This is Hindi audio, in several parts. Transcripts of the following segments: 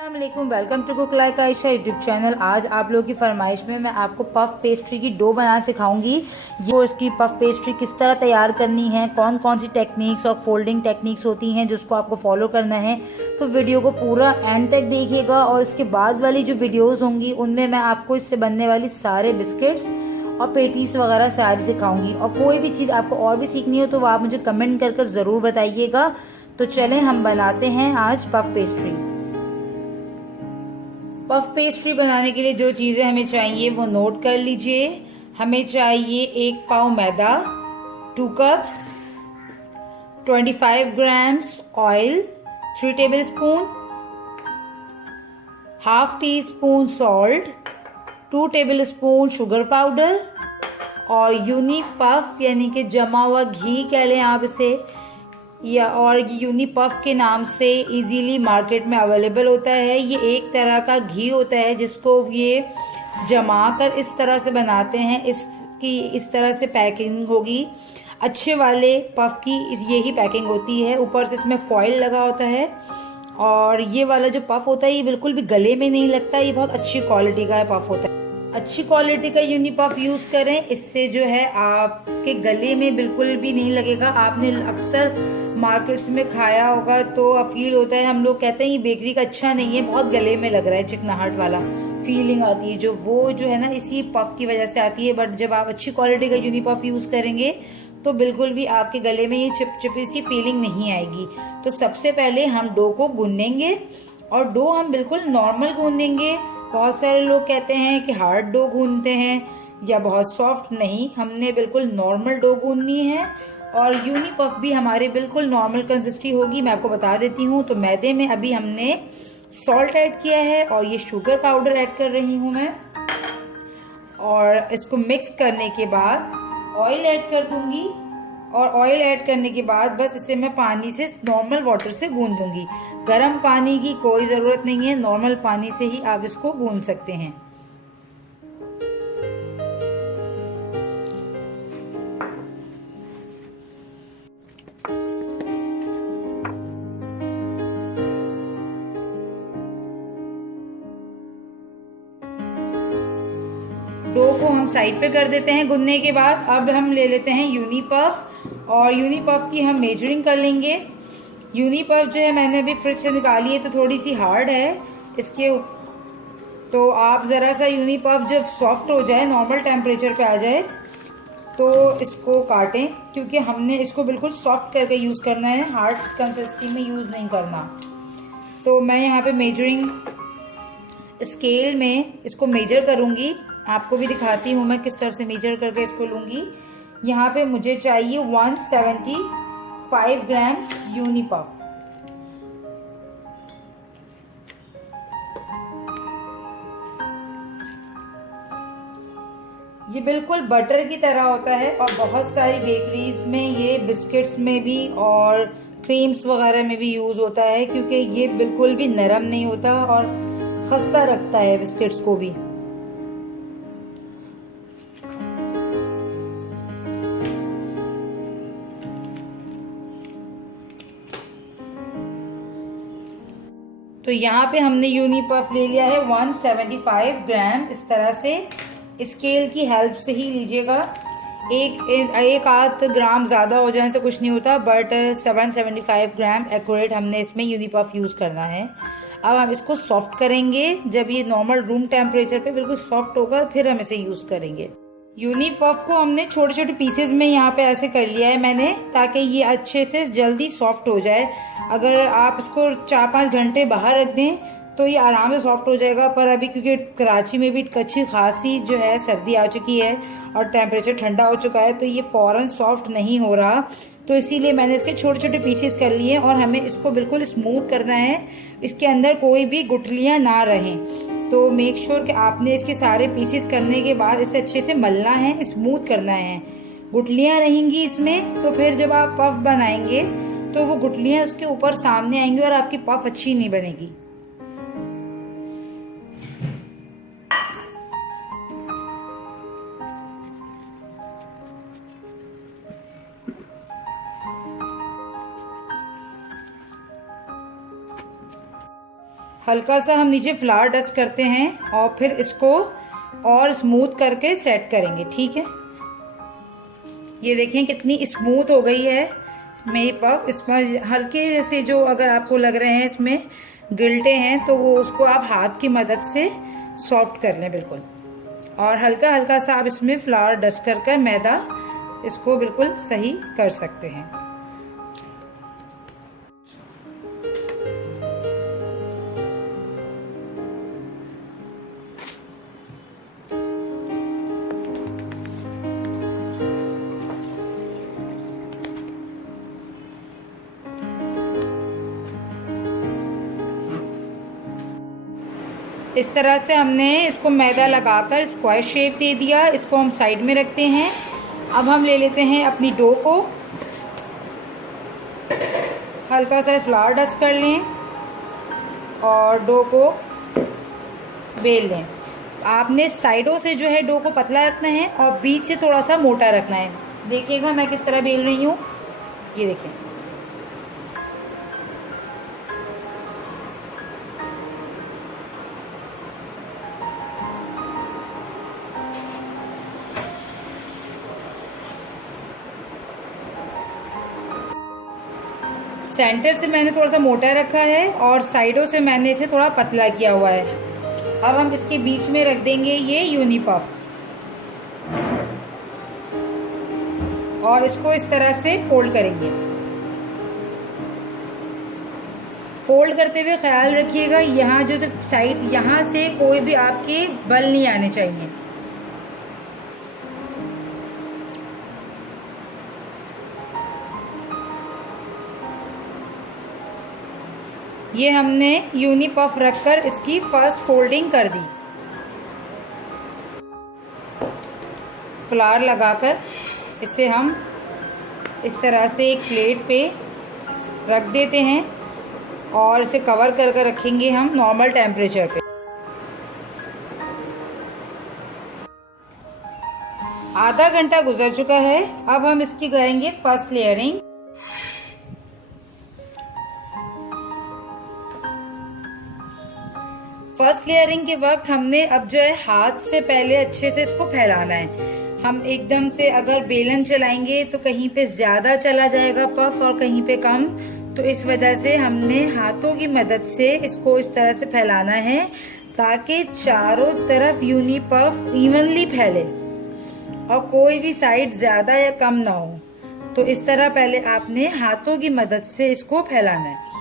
अस्सलामुअलैकुम, welcome to cook like Ayesha YouTube channel. आज आप लोगों की फरमाइश में मैं आपको पफ पेस्ट्री की डो बना सिखाऊंगी। ये इसकी पफ पेस्ट्री किस तरह तैयार करनी है, कौन कौन सी टेक्निक्स और फोल्डिंग टेक्निक्स होती हैं जिसको आपको फॉलो करना है। तो वीडियो को पूरा एंड तक देखिएगा और इसके बाद वाली जो वीडियोज़ होंगी उनमें मैं आपको इससे बनने वाली सारे बिस्किट्स और पेटीज वगैरह सारी सिखाऊंगी। और कोई भी चीज़ आपको और भी सीखनी हो तो वो आप मुझे कमेंट कर ज़रूर बताइएगा। तो चलें हम बनाते हैं आज पफ पेस्ट्री। पफ पेस्ट्री बनाने के लिए जो चीज़ें हमें चाहिए वो नोट कर लीजिए। हमें चाहिए 1 पाव मैदा, 2 cups, 25 grams oil, 3 table spoon, half tea spoon salt, 2 table spoon sugar powder और यूनी पफ यानी कि जमा हुआ घी कह लें आप इसे, या और यूनी पफ के नाम से इजीली मार्केट में अवेलेबल होता है। ये एक तरह का घी होता है जिसको ये जमा कर इस तरह से बनाते हैं। इसकी इस तरह से पैकिंग होगी। अच्छे वाले पफ की यही पैकिंग होती है। ऊपर से इसमें फॉइल लगा होता है और ये वाला जो पफ होता है ये बिल्कुल भी गले में नहीं लगता। ये बहुत अच्छी क्वालिटी का पफ होता है। अच्छी क्वालिटी का यूनी पफ यूज करें, इससे जो है आपके गले में बिल्कुल भी नहीं लगेगा। आपने अक्सर मार्केट्स में खाया होगा तो फील होता है, हम लोग कहते हैं ये बेकरी का अच्छा नहीं है, बहुत गले में लग रहा है, चिकनाहट वाला फीलिंग आती है जो वो जो है ना इसी पफ की वजह से आती है। बट जब आप अच्छी क्वालिटी का यूनी पफ यूज करेंगे तो बिल्कुल भी आपके गले में ये चिपचिपी सी फीलिंग नहीं आएगी। तो सबसे पहले हम डो को गूंदेंगे और डो हम बिल्कुल नॉर्मल गूंदेंगे। बहुत सारे लोग कहते हैं कि हार्ड डो गूंदते हैं या बहुत सॉफ्ट, नहीं, हमने बिल्कुल नॉर्मल डो गूंदनी है। और यूनी पफ भी हमारे बिल्कुल नॉर्मल कंसिस्टेंसी होगी, मैं आपको बता देती हूँ। तो मैदे में अभी हमने सॉल्ट ऐड किया है और ये शुगर पाउडर ऐड कर रही हूँ मैं। और इसको मिक्स करने के बाद ऑयल ऐड कर दूंगी और ऑयल ऐड करने के बाद बस इसे मैं पानी से नॉर्मल वाटर से गूंद दूंगी। गर्म पानी की कोई जरूरत नहीं है, नॉर्मल पानी से ही आप इसको गूंद सकते हैं। डो को हम साइड पे कर देते हैं गूंदने के बाद। अब हम ले लेते हैं यूनी पफ और यूनी पफ की हम मेजरिंग कर लेंगे। यूनी पफ जो है मैंने अभी फ्रिज से निकाली है तो थोड़ी सी हार्ड है इसके। तो आप जरा सा यूनी पफ जब सॉफ्ट हो जाए, नॉर्मल टेम्परेचर पे आ जाए तो इसको काटें, क्योंकि हमने इसको बिल्कुल सॉफ्ट करके यूज करना है, हार्ड कंसिस्टेंसी में यूज नहीं करना। तो मैं यहाँ पे मेजरिंग स्केल में इसको मेजर करूंगी, आपको भी दिखाती हूँ मैं किस तरह से मेजर करके इसको लूंगी। यहाँ पे मुझे चाहिए 175 ग्राम्स यूनी पफ। ये बिल्कुल बटर की तरह होता है और बहुत सारी बेकरीज में ये बिस्किट्स में भी और क्रीम्स वगैरह में भी यूज होता है, क्योंकि ये बिल्कुल भी नरम नहीं होता और खस्ता रखता है बिस्किट्स को भी। तो यहाँ पे हमने यूनी पफ ले लिया है 175 ग्राम। इस तरह से स्केल की हेल्प से ही लीजिएगा। एक आध ग्राम ज्यादा हो जाने से कुछ नहीं होता, बट 775 ग्राम एक्यूरेट हमने इसमें यूनी पफ यूज करना है। अब हम इसको सॉफ्ट करेंगे। जब ये नॉर्मल रूम टेम्परेचर पे बिल्कुल सॉफ्ट होगा फिर हम इसे यूज करेंगे। यूनी पफ को हमने छोटे छोटे पीसेज में यहाँ पे ऐसे कर लिया है मैंने, ताकि ये अच्छे से जल्दी सॉफ्ट हो जाए। अगर आप इसको 4-5 घंटे बाहर रख दें तो ये आराम से सॉफ्ट हो जाएगा। पर अभी क्योंकि कराची में भी अच्छी खासी जो है सर्दी आ चुकी है और टेम्परेचर ठंडा हो चुका है तो ये फौरन सॉफ्ट नहीं हो रहा। तो इसीलिए मैंने इसके छोटे छोटे पीसेस कर लिए और हमें इसको बिल्कुल स्मूथ करना है, इसके अंदर कोई भी गुठलियां ना रहें। तो मेक श्योर कि आपने इसके सारे पीसेस करने के बाद इसे अच्छे से मलना है, स्मूथ करना है। गुठलियां रहेंगी इसमें तो फिर जब आप पफ बनाएंगे तो वो गुठलियां उसके ऊपर सामने आएंगी और आपकी पफ अच्छी नहीं बनेगी। हल्का सा हम नीचे फ्लावर डस्ट करते हैं और फिर इसको और स्मूथ करके सेट करेंगे। ठीक है, ये देखें कितनी स्मूथ हो गई है मेरी पफ। इसमें हल्के से जो अगर आपको लग रहे हैं इसमें गिल्टे हैं तो वो उसको आप हाथ की मदद से सॉफ्ट कर लें बिल्कुल। और हल्का हल्का सा आप इसमें फ्लावर डस्ट कर मैदा इसको बिल्कुल सही कर सकते हैं। इस तरह से हमने इसको मैदा लगाकर स्क्वायर शेप दे दिया। इसको हम साइड में रखते हैं। अब हम ले लेते हैं अपनी डो को, हल्का सा फ्लावर डस्ट कर लें और डो को बेल लें। आपने साइडों से जो है डो को पतला रखना है और बीच से थोड़ा सा मोटा रखना है। देखिएगा मैं किस तरह बेल रही हूँ, ये देखिए। सेंटर से मैंने थोड़ा सा मोटा रखा है और साइडों से मैंने इसे थोड़ा पतला किया हुआ है। अब हम इसके बीच में रख देंगे ये यूनी पफ और इसको इस तरह से फोल्ड करेंगे। फोल्ड करते हुए ख्याल रखिएगा यहाँ जो साइड यहाँ से कोई भी आपके बल नहीं आने चाहिए। ये हमने यूनी पफ रखकर इसकी फर्स्ट फोल्डिंग कर दी। फ्लावर लगाकर इसे हम इस तरह से एक प्लेट पे रख देते हैं और इसे कवर कर रखेंगे हम नॉर्मल टेम्परेचर पे। आधा घंटा गुजर चुका है। अब हम इसकी करेंगे फर्स्ट लेयरिंग। फर्स्ट लेयरिंग के वक्त हमने अब जो है हाथ से पहले अच्छे से इसको फैलाना है। हम एकदम से अगर बेलन चलाएंगे तो कहीं पे ज्यादा चला जाएगा पफ और कहीं पे कम, तो इस वजह से हमने हाथों की मदद से इसको इस तरह से फैलाना है ताकि चारों तरफ यूनी पफ इवनली फैले और कोई भी साइड ज्यादा या कम ना हो। तो इस तरह पहले आपने हाथों की मदद से इसको फैलाना है।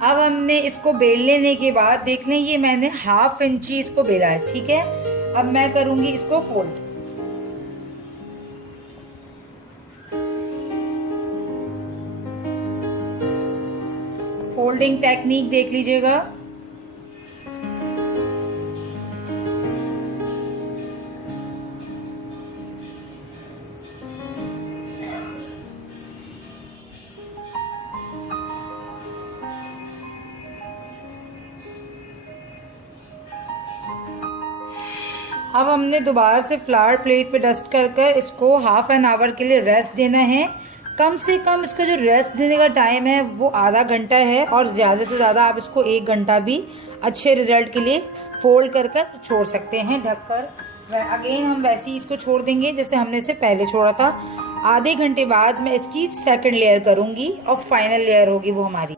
अब हमने इसको बेल लेने के बाद देख लें ये मैंने 1/2 इंची इसको बेला है। ठीक है, अब मैं करूंगी इसको फोल्ड। फोल्डिंग टेक्निक देख लीजिएगा। अब हमने दोबारा से फ्लावर प्लेट पे डस्ट कर इसको 1/2 एन आवर के लिए रेस्ट देना है। कम से कम इसका जो रेस्ट देने का टाइम है वो आधा घंटा है और ज्यादा से ज्यादा आप इसको 1 घंटा भी अच्छे रिजल्ट के लिए फोल्ड कर छोड़ सकते हैं ढककर। अगेन हम वैसे ही इसको छोड़ देंगे जैसे हमने इसे पहले छोड़ा था। आधे घंटे बाद मैं इसकी सेकंड लेयर करूंगी और फाइनल लेयर होगी वो हमारी।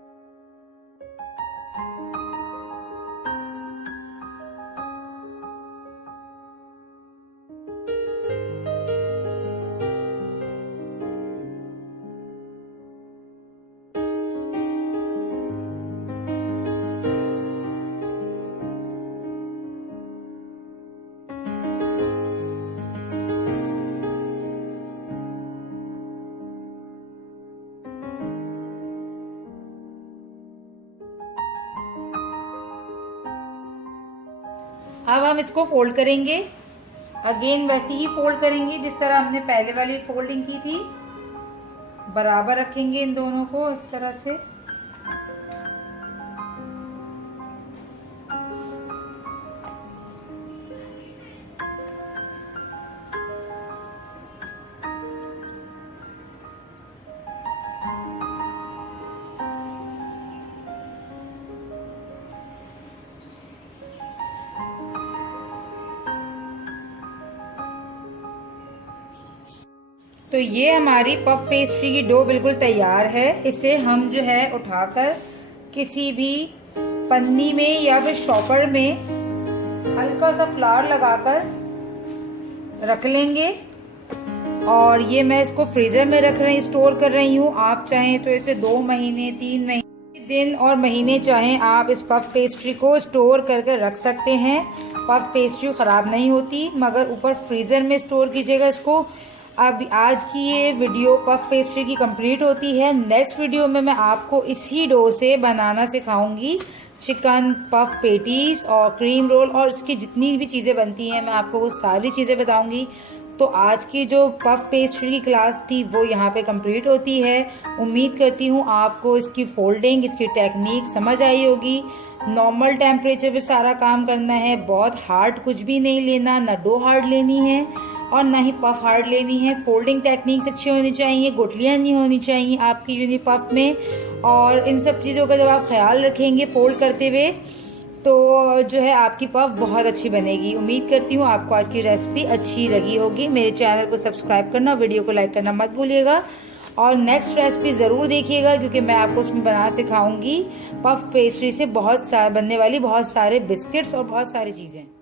अब हम इसको फोल्ड करेंगे, अगेन वैसे ही फोल्ड करेंगे जिस तरह हमने पहले वाली फोल्डिंग की थी। बराबर रखेंगे इन दोनों को इस तरह से। तो ये हमारी पफ पेस्ट्री की डो बिल्कुल तैयार है। इसे हम जो है उठाकर किसी भी पन्नी में या फिर शॉपर में हल्का सा फ्लावर लगाकर रख लेंगे। और ये मैं इसको फ्रीजर में स्टोर कर रही हूँ। आप चाहें तो इसे 2 महीने 3 महीने दिन और महीने चाहें आप इस पफ पेस्ट्री को स्टोर करके रख सकते हैं। पफ पेस्ट्री खराब नहीं होती, मगर ऊपर फ्रीजर में स्टोर कीजिएगा इसको। अब आज की ये वीडियो पफ पेस्ट्री की कंप्लीट होती है। नेक्स्ट वीडियो में मैं आपको इसी डो से बनाना सिखाऊंगी चिकन पफ पेटीज और क्रीम रोल, और इसकी जितनी भी चीज़ें बनती हैं मैं आपको वो सारी चीज़ें बताऊंगी। तो आज की जो पफ पेस्ट्री की क्लास थी वो यहाँ पे कंप्लीट होती है। उम्मीद करती हूँ आपको इसकी फोल्डिंग, इसकी टेक्निक समझ आई होगी। नॉर्मल टेम्परेचर पे सारा काम करना है, बहुत हार्ड कुछ भी नहीं लेना, ना डो हार्ड लेनी है और ना ही पफ हार्ड लेनी है। फोल्डिंग टेक्निक्स अच्छी होनी चाहिए, गुठलियाँ नहीं होनी चाहिए आपकी यूनी पफ में। और इन सब चीज़ों का जब आप ख्याल रखेंगे फोल्ड करते हुए तो जो है आपकी पफ बहुत अच्छी बनेगी। उम्मीद करती हूँ आपको आज की रेसिपी अच्छी लगी होगी। मेरे चैनल को सब्सक्राइब करना, वीडियो को लाइक करना मत भूलिएगा और नेक्स्ट रेसिपी ज़रूर देखिएगा, क्योंकि मैं आपको उसमें बना सिखाऊंगी पफ पेस्ट्री से बनने वाली बहुत सारे बिस्किट्स और बहुत सारी चीज़ें।